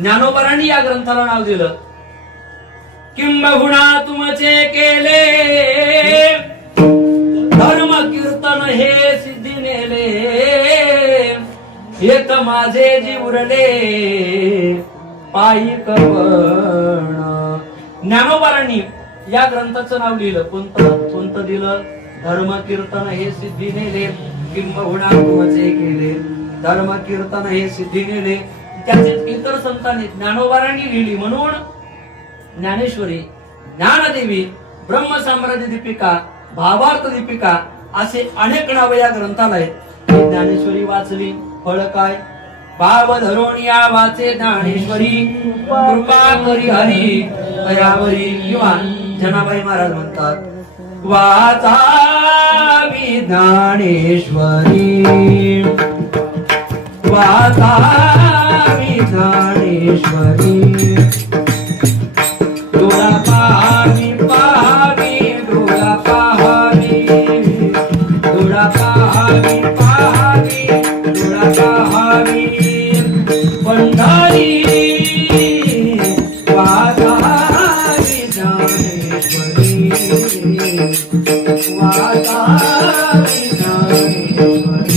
ज्ञानोबांनी या ग्रंथाला नाव दिलं. किंबहुना तुमचे केले धर्म कीर्तन हे सिद्धी नेले, एक माझे जीवरले पायी कवण. ज्ञानोबांनी या ग्रंथाचं नाव लिहिलं. कोणतं दिलं? धर्म कीर्तन हे सिद्धी नेले, किंबहुना तुमचे केले धर्म कीर्तन हे सिद्धी नेले. त्याचे इतर संतांनी ज्ञानोबांनी लिहिली. म्हणून ज्ञानेश्वरी, ज्ञानदेवी, ब्रह्मसाम्राज्य दीपिका, भावार्थ दीपिका असे अनेक नाव या ग्रंथाला आहेत. ज्ञानेश्वरी वाचली, फळ काय? भाव धरोनिया वाचे ज्ञानेश्वरी, कृपा करी हरी दयावरी. किंवा जनाबाई महाराज म्हणतात, वाचावी ज्ञानेश्वरी, वाचावी ज्ञानेश्वरी, डोळा पाहावी पाहावी डोळा पाहावी, डोळा पाहावी पाहावी डोळा पाहावी पंढरी, वाचावी ज्ञानेश्वरी, वाचावी ज्ञानेश्वरी.